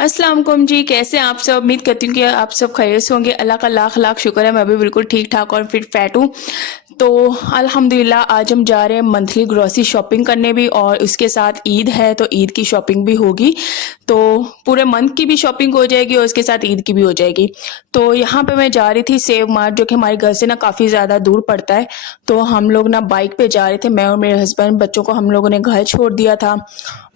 अस्सलाम वालेकुम जी, कैसे हैं आप सब। उम्मीद करती हूँ कि आप सब खैरियत से होंगे। अल्लाह का लाख लाख शुक्र है, मैं भी बिल्कुल ठीक ठाक और फिट फैट हूँ। तो अल्हम्दुलिल्लाह आज हम जा रहे हैं मंथली ग्रॉसरी शॉपिंग करने भी, और उसके साथ ईद है तो ईद की शॉपिंग भी होगी। तो पूरे मंथ की भी शॉपिंग हो जाएगी और उसके साथ ईद की भी हो जाएगी। तो यहाँ पे मैं जा रही थी सेव मार्ट, जो कि हमारे घर से ना काफ़ी ज़्यादा दूर पड़ता है। तो हम लोग ना बाइक पे जा रहे थे, मैं और मेरे हस्बैंड। बच्चों को हम लोगों ने घर छोड़ दिया था।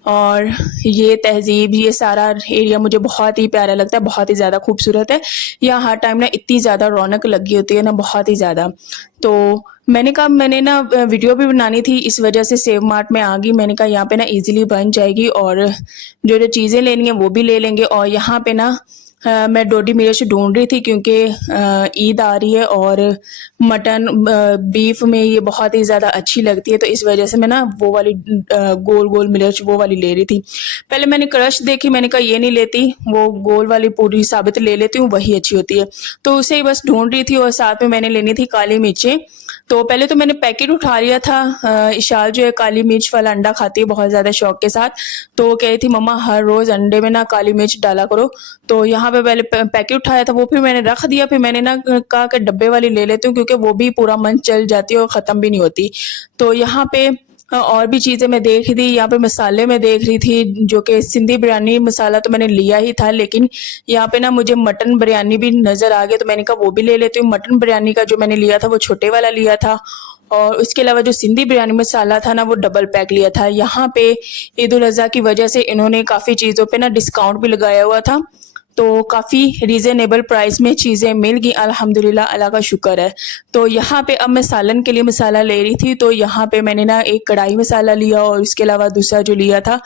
और ये तहज़ीब, ये सारा एरिया मुझे बहुत ही प्यारा लगता है, बहुत ही ज़्यादा खूबसूरत है। यहाँ हर टाइम ना इतनी ज़्यादा रौनक लगी होती है ना, बहुत ही ज़्यादा। तो मैंने कहा, मैंने ना वीडियो भी बनानी थी, इस वजह से सेव मार्ट में आ गई। मैंने कहा यहाँ पे ना इजीली बन जाएगी, और जो जो चीज़ें लेनी है वो भी ले लेंगे। और यहाँ पे ना मैं डोडी मिर्च ढूंढ रही थी, क्योंकि ईद आ रही है और मटन बीफ में ये बहुत ही ज़्यादा अच्छी लगती है। तो इस वजह से मैं ना वो वाली गोल गोल मिर्च वो वाली ले रही थी। पहले मैंने क्रश देखी, मैंने कहा ये नहीं लेती, वो गोल वाली पूरी साबित ले लेती हूँ, वही अच्छी होती है। तो उसे ही बस ढूंढ रही थी, और साथ में मैंने लेनी थी काली मिर्चें। तो पहले तो मैंने पैकेट उठा लिया था। इशाल जो है काली मिर्च वाला अंडा खाती है बहुत ज़्यादा शौक के साथ। तो वो कह रही थी मम्मा हर रोज़ अंडे में ना काली मिर्च डाला करो। तो यहाँ पे पहले पैकेट उठाया था, वो फिर मैंने रख दिया। फिर मैंने ना कहा कि डब्बे वाली ले लेती हूँ, क्योंकि वो भी पूरा मंथ चल जाती है और ख़त्म भी नहीं होती। तो यहाँ पे और भी चीज़ें मैं देख रही थी। यहाँ पे मसाले मैं देख रही थी, जो कि सिंधी बिरयानी मसाला तो मैंने लिया ही था, लेकिन यहाँ पे ना मुझे मटन बिरयानी भी नज़र आ गया। तो मैंने कहा वो भी ले लेती हूँ। मटन बिरयानी का जो मैंने लिया था वो छोटे वाला लिया था, और उसके अलावा जो सिंधी बिरयानी मसाला था ना वो डबल पैक लिया था। यहाँ पे ईद उल अज़हा की वजह से इन्होंने काफ़ी चीज़ों पे ना डिस्काउंट भी लगाया हुआ था। तो काफ़ी रीज़नेबल प्राइस में चीज़ें मिल गई, अल्हम्दुलिल्लाह, अल्लाह का शुक्र है। तो यहाँ पे अब मैं सालन के लिए मसाला ले रही थी। तो यहाँ पे मैंने ना एक कढ़ाई मसाला लिया, और इसके अलावा दूसरा जो लिया था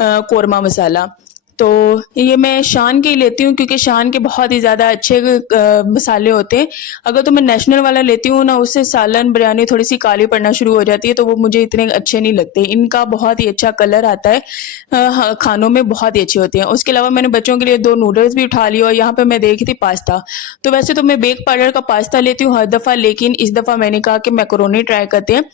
कोरमा मसाला। तो ये मैं शान के ही लेती हूँ, क्योंकि शान के बहुत ही ज़्यादा अच्छे मसाले होते हैं। अगर तो मैं नेशनल वाला लेती हूँ ना, उससे सालन बिरयानी थोड़ी सी काली पड़ना शुरू हो जाती है, तो वो मुझे इतने अच्छे नहीं लगते। इनका बहुत ही अच्छा कलर आता है, हाँ, खानों में बहुत ही अच्छे होते हैं। उसके अलावा मैंने बच्चों के लिए 2 नूडल्स भी उठा लिए, और यहाँ पे मैं देखी थी पास्ता। तो वैसे तो मैं बेक पाउडर का पास्ता लेती हूँ हर दफ़ा, लेकिन इस दफ़ा मैंने कहा कि मैकरोनी ट्राई करते हैं।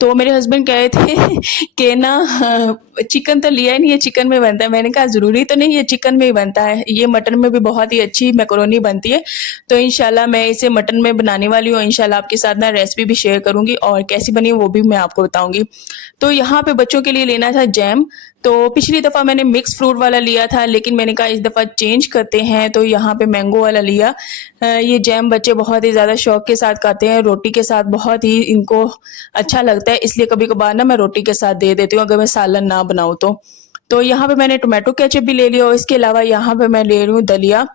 तो मेरे हस्बैंड कह रहे थे कि ना चिकन तो लिया ही नहीं है, चिकन में बनता है। मैंने कहा ज़रूरी तो नहीं है चिकन में ही बनता है, ये मटन में भी बहुत ही अच्छी मैकरोनी बनती है। तो इंशाल्लाह मैं इसे मटन में बनाने वाली हूँ। इंशाल्लाह आपके साथ ना रेसिपी भी शेयर करूँगी, और कैसी बनी वो भी मैं आपको बताऊँगी। तो यहाँ पे बच्चों के लिए लेना था जैम। तो पिछली दफ़ा मैंने मिक्स फ्रूट वाला लिया था, लेकिन मैंने कहा इस दफ़ा चेंज करते हैं, तो यहाँ पे मैंगो वाला लिया। ये जैम बच्चे बहुत ही ज़्यादा शौक के साथ खाते हैं, रोटी के साथ बहुत ही इनको अच्छा लगता है, इसलिए कभी कभार ना मैं रोटी के साथ दे देती हूँ, अगर मैं सालन ना बनाऊँ तो। तो यहाँ पे मैंने टोमेटो केचप भी ले लिया, और इसके अलावा यहाँ पे मैं ले रही हूँ दलिया।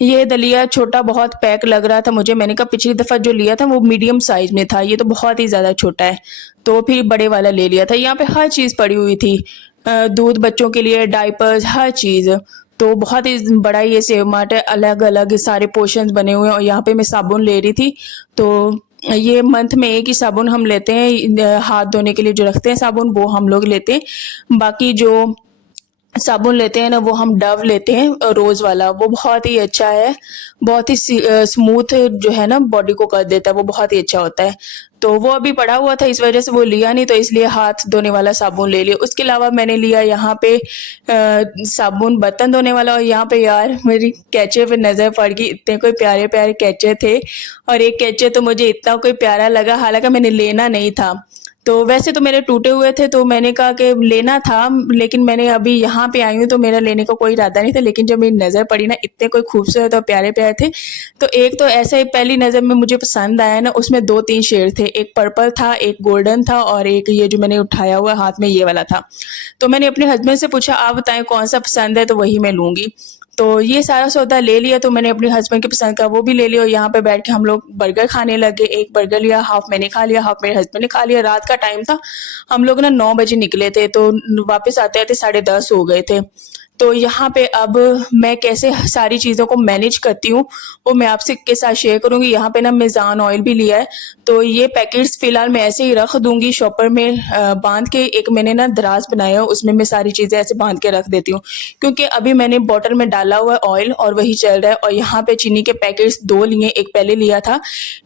ये दलिया छोटा बहुत पैक लग रहा था मुझे। मैंने कहा पिछली दफ़ा जो लिया था वो मीडियम साइज़ में था, ये तो बहुत ही ज़्यादा छोटा है। तो फिर बड़े वाला ले लिया था। यहाँ पे हर चीज़ पड़ी हुई थी, दूध बच्चों के लिए, डायपर्स, हर चीज़। तो बहुत ही बड़ा ये सेव मार्ट है, अलग-अलग सारे पोर्शंस बने हुए हैं। और यहाँ पे मैं साबुन ले रही थी। तो ये मंथ में एक ही साबुन हम लेते हैं, हाथ धोने के लिए जो रखते हैं साबुन, वो हम लोग लेते हैं। बाकी जो साबुन लेते हैं ना, वो हम डव लेते हैं, रोज़ वाला। वो बहुत ही अच्छा है, बहुत ही स्मूथ जो है ना बॉडी को कर देता है, वो बहुत ही अच्छा होता है। तो वो अभी पड़ा हुआ था, इस वजह से वो लिया नहीं, तो इसलिए हाथ धोने वाला साबुन ले लिया। उसके अलावा मैंने लिया यहाँ पे साबुन बर्तन धोने वाला। और यहाँ पे यार मेरी कैचे पे नज़र पड़ गई, इतने कोई प्यारे प्यारे कैचे थे, और एक कैचे तो मुझे इतना कोई प्यारा लगा, हालांकि मैंने लेना नहीं था। तो वैसे तो मेरे टूटे हुए थे, तो मैंने कहा कि लेना था, लेकिन मैंने अभी यहाँ पे आई हूँ तो मेरा लेने का कोई इरादा नहीं था। लेकिन जब मेरी नज़र पड़ी ना, इतने कोई खूबसूरत और प्यारे प्यारे थे। तो एक तो ऐसे ही पहली नज़र में मुझे पसंद आया ना, उसमें 2-3 शेड थे, एक पर्पल था, एक गोल्डन था, और एक ये जो मैंने उठाया हुआ हाथ में ये वाला था। तो मैंने अपने हस्बैंड से पूछा आप बताएं कौन सा पसंद है, तो वही मैं लूँगी। तो ये सारा सौदा ले लिया, तो मैंने अपने हस्बैंड की पसंद का वो भी ले लिया, और यहाँ पे बैठ के हम लोग बर्गर खाने लगे। एक बर्गर लिया, हाफ मैंने खा लिया, हाफ मेरे हस्बैंड ने खा लिया। रात का टाइम था, हम लोग ना 9 बजे निकले थे, तो वापस आते आते 10:30 हो गए थे। तो यहाँ पे अब मैं कैसे सारी चीज़ों को मैनेज करती हूँ, वो मैं आपसे के साथ शेयर करूँगी। यहाँ पे ना मेज़ान ऑयल भी लिया है, तो ये पैकेट्स फ़िलहाल मैं ऐसे ही रख दूँगी शॉपर में बांध के। एक मैंने ना दराज बनाया है, उसमें मैं सारी चीज़ें ऐसे बांध के रख देती हूँ, क्योंकि अभी मैंने बॉटल में डाला हुआ है ऑयल, और वही चल रहा है। और यहाँ पे चीनी के पैकेट्स 2 लिए, एक पहले लिया था,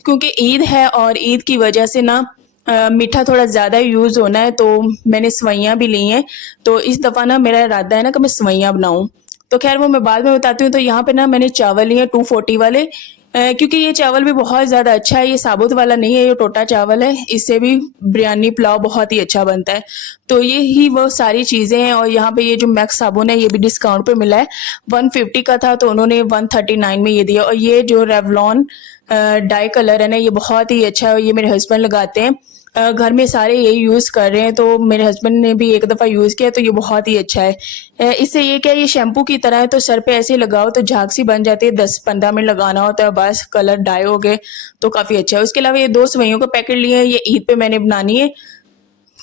क्योंकि ईद है और ईद की वजह से ना मीठा थोड़ा ज़्यादा यूज़ होना है, तो मैंने सेवइयाँ भी ली हैं। तो इस दफ़ा ना मेरा इरादा है ना कि मैं सेवइयाँ बनाऊँ। तो खैर वो मैं बाद में बताती हूँ। तो यहाँ पे ना मैंने चावल लिए 240 वाले, क्योंकि ये चावल भी बहुत ज़्यादा अच्छा है, ये साबुत वाला नहीं है, ये टोटा चावल है, इससे भी बिरयानी पुलाव बहुत ही अच्छा बनता है। तो ये ही वो सारी चीज़ें हैं। और यहाँ पे ये जो मैक्स साबुन है ये भी डिस्काउंट पे मिला है, 150 का था तो उन्होंने 139 में ये दिया। और ये जो रेवलॉन डाई कलर है ना, ये बहुत ही अच्छा है, ये मेरे हस्बैंड लगाते हैं, घर में सारे यही यूज़ कर रहे हैं, तो मेरे हस्बैंड ने भी एक दफ़ा यूज़ किया तो ये बहुत ही अच्छा है। इससे ये क्या है, ये शैम्पू की तरह है, तो सर पे ऐसे ही लगाओ तो झाग सी बन जाती है, 10-15 मिनट लगाना होता है बस, कलर डाई हो गए, तो काफ़ी अच्छा है। उसके अलावा ये 2 सेवइयों का पैकेट लिए हैं, ये ईद पे मैंने बनानी है,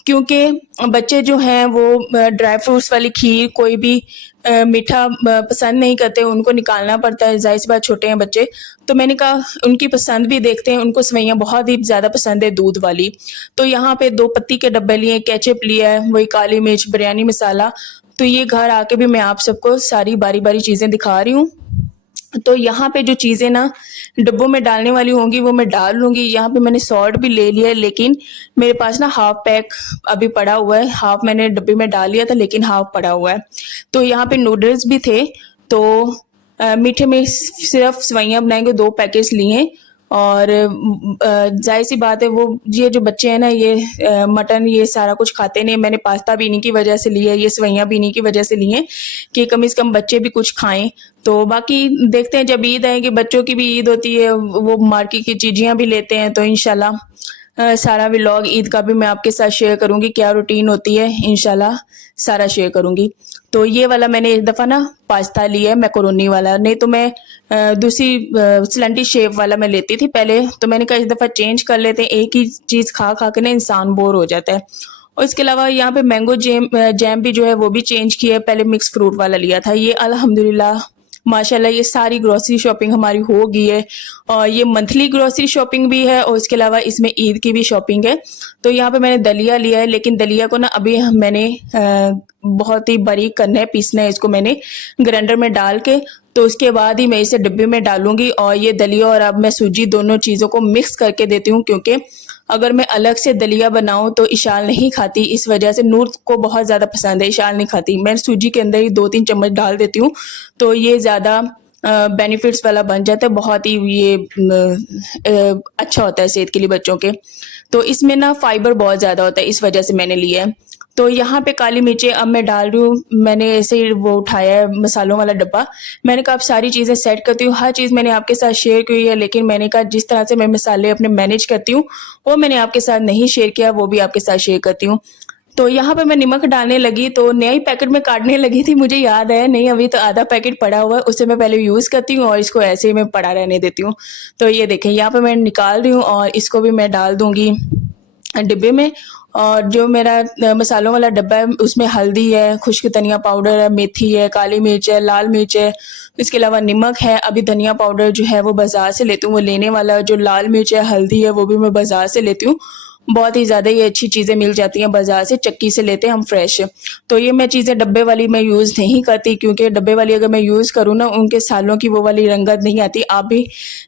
क्योंकि बच्चे जो हैं वो ड्राई फ्रूट्स वाली खीर, कोई भी मीठा पसंद नहीं करते, उनको निकालना पड़ता है, ज़ाहिर सी बात छोटे हैं बच्चे। तो मैंने कहा उनकी पसंद भी देखते हैं, उनको सेवइयाँ बहुत ही ज़्यादा पसंद है दूध वाली। तो यहाँ पे 2 पत्ती के डब्बे लिए, केचप लिया है, वही काली मिर्च, बिरयानी मसाला। तो ये घर आके भी मैं आप सबको सारी बारी-बारी चीज़ें दिखा रही हूँ। तो यहाँ पे जो चीज़ें ना डब्बों में डालने वाली होंगी वो मैं डाल लूँगी। यहाँ पे मैंने सॉल्ट भी ले लिया है, लेकिन मेरे पास ना हाफ पैक अभी पड़ा हुआ है, हाफ मैंने डब्बे में डाल लिया था लेकिन हाफ पड़ा हुआ है। तो यहाँ पे नूडल्स भी थे, तो मीठे में सिर्फ सेवइयाँ बनाएंगे, 2 पैकेट्स लिए। और जाहिर सी बात है, वो ये जो बच्चे हैं ना, ये मटन ये सारा कुछ खाते नहीं। मैंने पास्ता भी इन्हीं की वजह से लिए, ये सेवइयाँ भी इन्हीं की वजह से लिए कि कम से कम बच्चे भी कुछ खाएं। तो बाकी देखते हैं, जब ईद आएगी, बच्चों की भी ईद होती है, वो मार्केट की चीज़ियाँ भी लेते हैं, तो इंशाल्लाह सारा व्लॉग ईद का भी मैं आपके साथ शेयर करूंगी, क्या रूटीन होती है इंशाल्लाह सारा शेयर करूंगी। तो ये वाला मैंने एक दफ़ा ना पास्ता लिया है, मैकरोनी वाला, नहीं तो मैं दूसरी सिलेंटी शेप वाला मैं लेती थी पहले, तो मैंने कहा इस दफ़ा चेंज कर लेते हैं, एक ही चीज़ खा खा के ना इंसान बोर हो जाता है। और इसके अलावा यहाँ पे मैंगो जैम भी जो है वो भी चेंज किया है, पहले मिक्स फ्रूट वाला लिया था। ये अल्हम्दुलिल्लाह माशाल्लाह ये सारी ग्रोसरी शॉपिंग हमारी हो गई है, और ये मंथली ग्रोसरी शॉपिंग भी है, और इसके अलावा इसमें ईद की भी शॉपिंग है। तो यहाँ पे मैंने दलिया लिया है, लेकिन दलिया को ना अभी मैंने बहुत ही बारीक करना है, पीसना है इसको मैंने ग्राइंडर में डाल के, तो उसके बाद ही मैं इसे डिब्बे में डालूंगी। और ये दलिया और अब मैं सूजी दोनों चीज़ों को मिक्स करके देती हूँ, क्योंकि अगर मैं अलग से दलिया बनाऊं तो इशाल नहीं खाती, इस वजह से नूर को बहुत ज़्यादा पसंद है, इशाल नहीं खाती। मैं सूजी के अंदर ही 2-3 चम्मच डाल देती हूँ, तो ये ज़्यादा बेनिफिट्स वाला बन जाता है, बहुत ही ये अच्छा होता है सेहत के लिए बच्चों के। तो इसमें ना फाइबर बहुत ज़्यादा होता है, इस वजह से मैंने लिया है। तो यहाँ पे काली मिर्चें अब मैं डाल रही हूँ, मैंने ऐसे ही वो उठाया है मसालों वाला डब्बा। मैंने कहा अब सारी चीज़ें सेट करती हूँ, हर चीज़ मैंने आपके साथ शेयर की है, लेकिन मैंने कहा जिस तरह से मैं मसाले अपने मैनेज करती हूँ वो मैंने आपके साथ नहीं शेयर किया, वो भी आपके साथ शेयर करती हूँ। तो यहाँ पे मैं नमक डालने लगी, तो नया ही पैकेट में काटने लगी थी, मुझे याद आया नहीं अभी तो आधा पैकेट पड़ा हुआ है, उससे मैं पहले यूज़ करती हूँ और इसको ऐसे ही मैं पड़ा रहने देती हूँ। तो ये देखें यहाँ पे मैं निकाल रही हूँ और इसको भी मैं डाल दूँगी डिब्बे में। और जो मेरा मसालों वाला डब्बा है उसमें हल्दी है, खुश्क धनिया पाउडर है, मेथी है, काली मिर्च है, लाल मिर्च है, इसके अलावा नमक है। अभी धनिया पाउडर जो है वो बाज़ार से लेती हूँ, वो लेने वाला है। जो लाल मिर्च है, हल्दी है, वो भी मैं बाज़ार से लेती हूँ। बहुत ही ज़्यादा ये अच्छी चीज़ें मिल जाती हैं बाज़ार से, चक्की से लेते हैं हम फ्रेश। तो ये मैं चीज़ें डब्बे वाली मैं यूज़ नहीं करती, क्योंकि डब्बे वाली अगर मैं यूज़ करूँ ना, उनके सालों की वो वाली रंगत नहीं आती। आप भी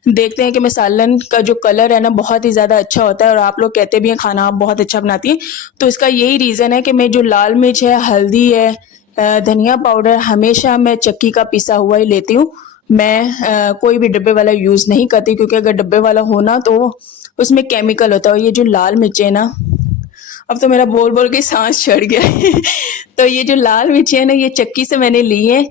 देखते हैं कि मैं सालन का जो कलर है ना बहुत ही ज़्यादा अच्छा होता है, और आप लोग कहते भी हैं खाना आप बहुत अच्छा बनाती हैं। तो इसका यही रीज़न है कि मैं जो लाल मिर्च है, हल्दी है, धनिया पाउडर हमेशा मैं चक्की का पिसा हुआ ही लेती हूँ। मैं कोई भी डब्बे वाला यूज़ नहीं करती, क्योंकि अगर डब्बे वाला हो ना तो उसमें केमिकल होता है। और ये जो लाल मिर्च है ना, अब तो मेरा बोल बोल के सांस चढ़ गया है तो ये जो लाल मिर्ची है ना, ये चक्की से मैंने ली है,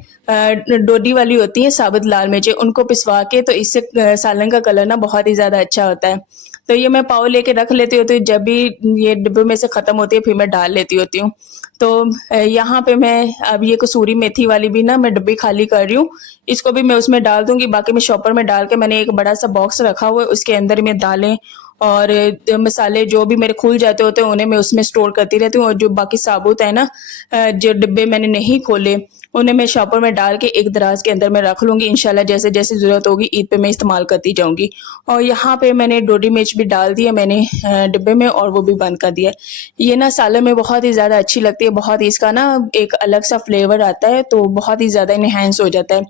डोडी वाली होती है साबुत लाल मिर्ची, उनको पिसवा के, तो इससे सालन का कलर ना बहुत ही ज़्यादा अच्छा होता है। तो ये मैं पाव लेके रख लेती हूँ, तो जब भी ये डिब्बे में से ख़त्म होती है फिर मैं डाल लेती होती हूँ। तो यहाँ पे मैं अब ये कसूरी मेथी वाली भी ना मैं डब्बी खाली कर रही हूँ, इसको भी मैं उसमें डाल दूंगी। बाकी मैं शॉपर में डाल के मैंने एक बड़ा सा बॉक्स रखा हुआ है, उसके अंदर में दालें और मसाले जो भी मेरे खुल जाते होते हैं उन्हें मैं उसमें स्टोर करती रहती हूँ। और जो बाकी साबुत है ना, जो डिब्बे मैंने नहीं खोले, उन्हें मैं शॉपर में डाल के एक दराज के अंदर मैं रख लूँगी। इंशाल्लाह जैसे जैसे ज़रूरत होगी ईद पे मैं इस्तेमाल करती जाऊँगी। और यहाँ पे मैंने डोडी मिर्च भी डाल दी है मैंने डिब्बे में, और वो भी बंद कर दिया है। ये ना सालन में बहुत ही ज़्यादा अच्छी लगती है, बहुत ही इसका ना एक अलग सा फ्लेवर आता है, तो बहुत ही ज़्यादा इनहेंस हो जाता है।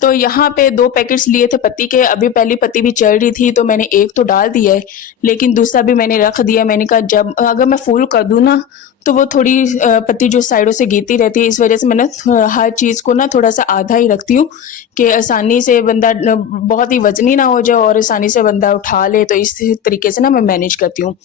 तो यहाँ पे 2 पैकेट्स लिए थे पत्ती के, अभी पहली पत्ती भी चल रही थी तो मैंने एक तो डाल दिया है, लेकिन दूसरा भी मैंने रख दिया। मैंने कहा जब अगर मैं फुल कर दूँ ना तो वो थोड़ी पत्ती जो साइडों से गिरती रहती है, इस वजह से मैं ना हर चीज़ को ना थोड़ा-सा आधा ही रखती हूँ कि आसानी से बंदा बहुत ही वज़नी ना हो जाए और आसानी से बंदा उठा ले, तो इस तरीके से ना मैं मैनेज करती हूँ।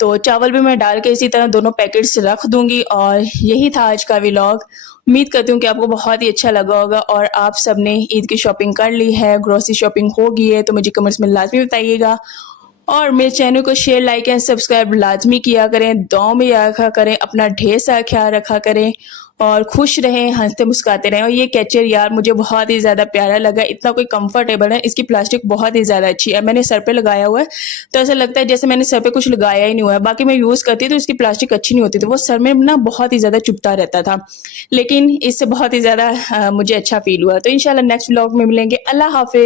तो चावल भी मैं डाल के इसी तरह दोनों पैकेट्स रख दूँगी और यही था आज का व्लॉग। उम्मीद करती हूँ कि आपको बहुत ही अच्छा लगा होगा और आप सबने ईद की शॉपिंग कर ली है, ग्रोसरी शॉपिंग हो गई है, तो मुझे कमेंट्स में लाज़मी बताइएगा। और मेरे चैनल को शेयर, लाइक एंड सब्सक्राइब लाज़मी किया करें, दुआओं में याद रखा करें, अपना ढेर सारा ख्याल रखा करें और खुश रहें, हँसते मुस्कुराते रहें। और ये कैचर यार मुझे बहुत ही ज़्यादा प्यारा लगा, इतना कोई कंफर्टेबल है, इसकी प्लास्टिक बहुत ही ज़्यादा अच्छी है। मैंने सर पे लगाया हुआ है, तो ऐसा लगता है जैसे मैंने सर पे कुछ लगाया ही नहीं हुआ है। बाकी मैं यूज़ करती तो इसकी प्लास्टिक अच्छी नहीं होती थी, वो सर में ना बहुत ही ज़्यादा चुभता रहता था। लेकिन इससे बहुत ही ज़्यादा मुझे अच्छा फ़ील हुआ। तो इंशाल्लाह नेक्स्ट व्लॉग में मिलेंगे। अल्लाह हाफ़िज़।